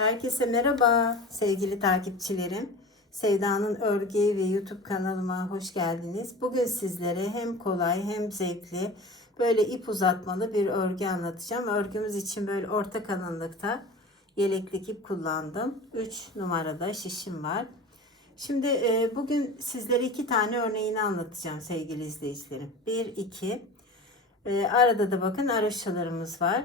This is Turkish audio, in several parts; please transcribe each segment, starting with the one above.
Herkese merhaba sevgili takipçilerim. Sevda'nın Örgü ve YouTube kanalıma hoş geldiniz. Bugün sizlere hem kolay hem zevkli böyle ip uzatmalı bir örgü anlatacağım. Örgümüz için böyle orta kalınlıkta yeleklik ip kullandım. 3 numarada şişim var. Şimdi e, bugün sizlere iki tane örneğini anlatacağım sevgili izleyicilerim. 1 2 e, arada da bakın araşalarımız var.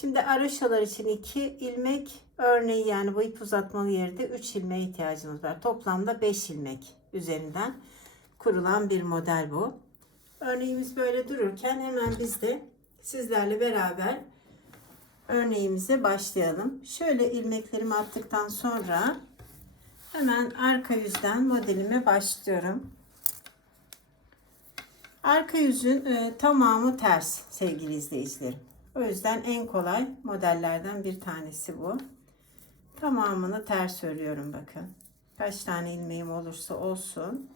Şimdi araşalar için 2 ilmek örneği yani bu ip uzatmalı yerde 3 ilmeğe ihtiyacımız var. Toplamda 5 ilmek üzerinden kurulan bir model bu. Örneğimiz böyle dururken hemen biz de sizlerle beraber örneğimize başlayalım. Şöyle ilmeklerimi attıktan sonra hemen arka yüzden modelime başlıyorum. Arka yüzün e, tamamı ters sevgili izleyicilerim. O yüzden en kolay modellerden bir tanesi bu. Tamamını ters örüyorum bakın. Kaç tane ilmeğim olursa olsun.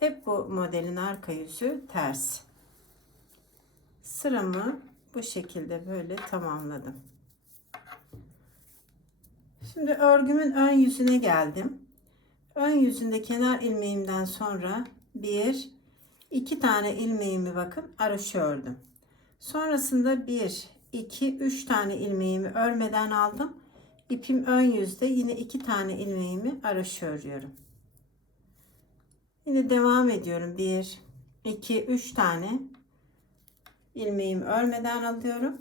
Hep bu modelin arka yüzü ters. Sıramı bu şekilde böyle tamamladım. Şimdi örgümün ön yüzüne geldim. Ön yüzünde kenar ilmeğimden sonra bir, iki tane ilmeğimi bakın araşı ördüm. Sonrasında 1, 2, 3 tane ilmeğimi örmeden aldım. İpim ön yüzde yine 2 tane ilmeğimi araşı örüyorum. Yine devam ediyorum. 1, 2, 3 tane ilmeğimi örmeden alıyorum.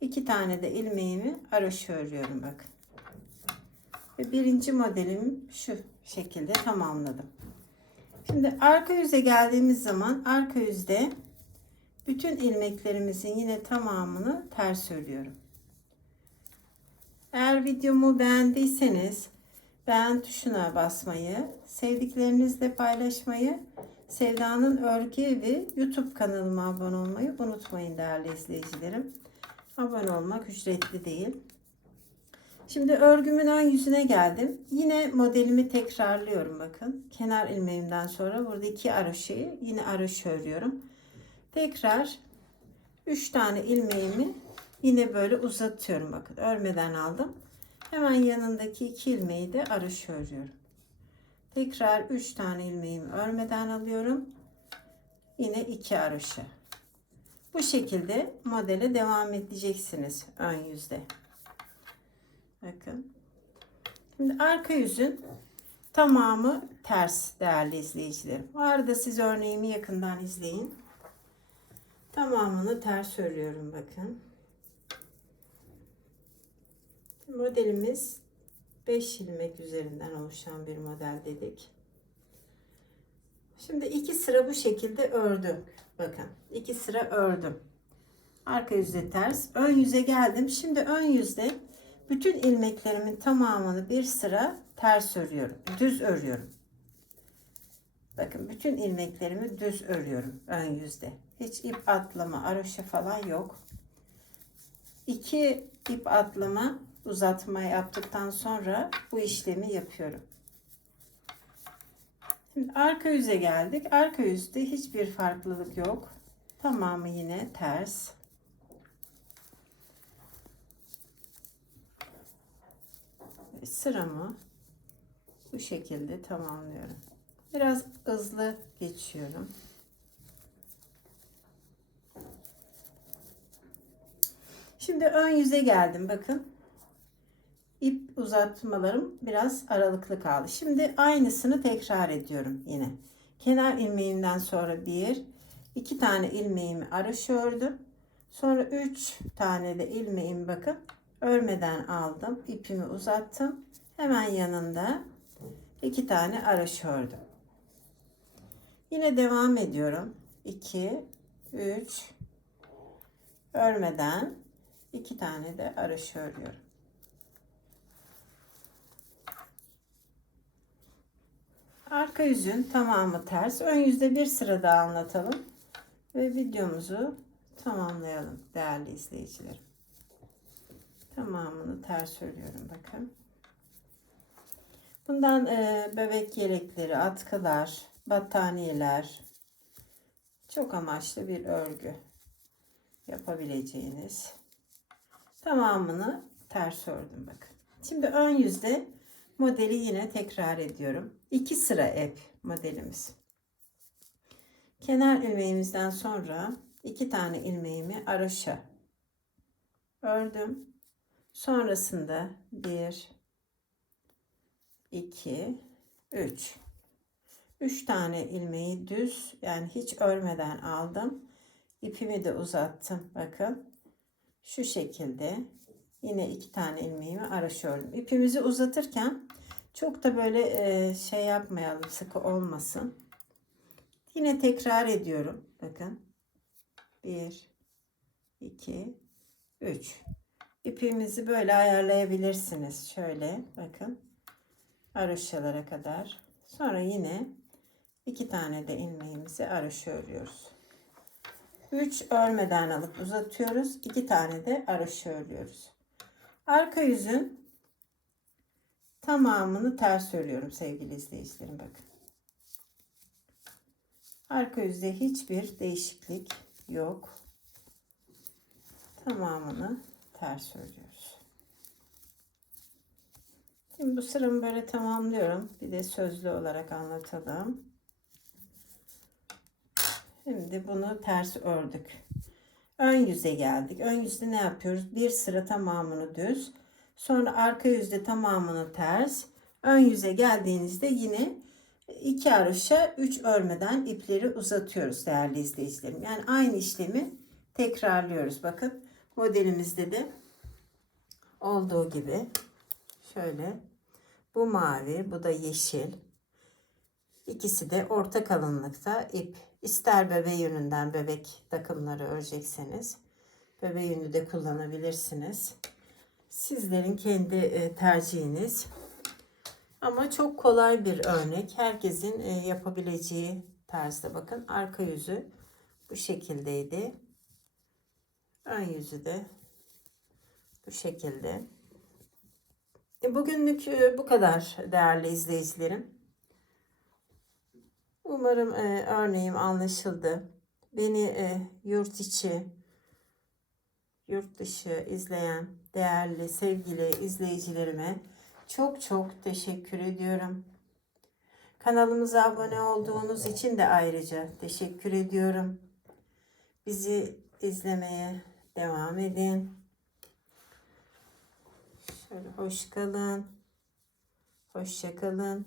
2 tane de ilmeğimi araşı örüyorum bakın. Ve birinci modelimi şu şekilde tamamladım. Şimdi arka yüze geldiğimiz zaman arka yüzde bütün ilmeklerimizin yine tamamını ters örüyorum. Eğer videomu beğendiyseniz beğen tuşuna basmayı, sevdiklerinizle paylaşmayı, Sevda'nın Örgü Evi YouTube kanalıma abone olmayı unutmayın değerli izleyicilerim. Abone olmak ücretli değil. Şimdi örgümün ön yüzüne geldim. Yine modelimi tekrarlıyorum bakın. Kenar ilmeğimden sonra burada iki araşıyı yine araşı örüyorum. Tekrar 3 tane ilmeğimi yine böyle uzatıyorum bakın. Örmeden aldım. Hemen yanındaki iki ilmeği de araşı örüyorum. Tekrar 3 tane ilmeğimi örmeden alıyorum. Yine iki araşı. Bu şekilde modele devam edeceksiniz ön yüzde. Bakın. Şimdi arka yüzün tamamı ters değerli izleyicilerim. Bu arada siz örneğimi yakından izleyin. Tamamını ters örüyorum bakın. Modelimiz 5 ilmek üzerinden oluşan bir model dedik. Şimdi iki sıra bu şekilde ördüm. Bakın iki sıra ördüm. Arka yüzde ters. Ön yüze geldim. Şimdi ön yüzde bütün ilmeklerimin tamamını bir sıra ters örüyorum. Düz örüyorum. Bakın bütün ilmeklerimi düz örüyorum ön yüzde. Hiç ip atlama, aroşa falan yok. İki ip atlama, uzatma yaptıktan sonra bu işlemi yapıyorum. Şimdi arka yüze geldik. Arka yüzde hiçbir farklılık yok. Tamamı yine ters. Sıramı bu şekilde tamamlıyorum. Biraz hızlı geçiyorum. Şimdi ön yüze geldim. Bakın. İp uzatmalarım biraz aralıklı kaldı. Şimdi aynısını tekrar ediyorum yine. Kenar ilmeğimden sonra bir, iki tane ilmeğimi araş ördüm. Sonra üç tane de ilmeğimi bakın örmeden aldım. ipimi uzattım. Hemen yanında iki tane araş ördüm. Yine devam ediyorum. 2 3 örmeden iki tane de araş örüyorum. Arka yüzün tamamı ters. Ön yüzde bir sıra daha anlatalım. Ve videomuzu tamamlayalım değerli izleyicilerim. Tamamını ters örüyorum bakın. Bundan e, bebek yelekleri, atkılar, battaniyeler çok amaçlı bir örgü yapabileceğiniz tamamını ters ördüm bakın. Şimdi ön yüzde modeli yine tekrar ediyorum. 2 sıra ip modelimiz. Kenar ilmeğimizden sonra iki tane ilmeğimi araşa ördüm. Sonrasında 1 2 3 3 tane ilmeği düz yani hiç örmeden aldım. İpimi de uzattım. Bakın. Şu şekilde yine iki tane ilmeğimi araşa ördüm. İpimizi uzatırken çok da böyle e, şey yapmayalım. Sıkı olmasın. Yine tekrar ediyorum. Bakın. 1 2 3 İpimizi böyle ayarlayabilirsiniz. Şöyle bakın. Araşalara kadar. Sonra yine iki tane de ilmeğimizi araşa örüyoruz. 3 örmeden alıp uzatıyoruz. 2 tane de araşa örüyoruz. Arka yüzün tamamını ters örüyorum sevgili izleyicilerim bakın. Arka yüzde hiçbir değişiklik yok. Tamamını ters örüyoruz. Şimdi bu sıramı böyle tamamlıyorum. Bir de sözlü olarak anlatalım. Şimdi bunu ters ördük. Ön yüze geldik. Ön yüzde ne yapıyoruz? Bir sıra tamamını düz. Sonra arka yüzde tamamını ters. Ön yüze geldiğinizde yine iki arışa 3 örmeden ipleri uzatıyoruz değerli izleyicilerim. Yani aynı işlemi tekrarlıyoruz. Bakın modelimizde de olduğu gibi şöyle bu mavi bu da yeşil İkisi de orta kalınlıkta ip. İster bebe yününden bebek takımları örecekseniz bebe yünü de kullanabilirsiniz. Sizlerin kendi e, tercihiniz. Ama çok kolay bir örnek. Herkesin e, yapabileceği tarzda bakın. Arka yüzü bu şekildeydi. Ön yüzü de bu şekilde. E, bugünlük bu kadar değerli izleyicilerim. Umarım e, örneğim anlaşıldı. Beni e, yurt içi, yurt dışı izleyen değerli, sevgili izleyicilerime çok çok teşekkür ediyorum. Kanalımıza abone olduğunuz için de ayrıca teşekkür ediyorum. Bizi izlemeye devam edin. Şöyle hoş kalın. Hoşça kalın.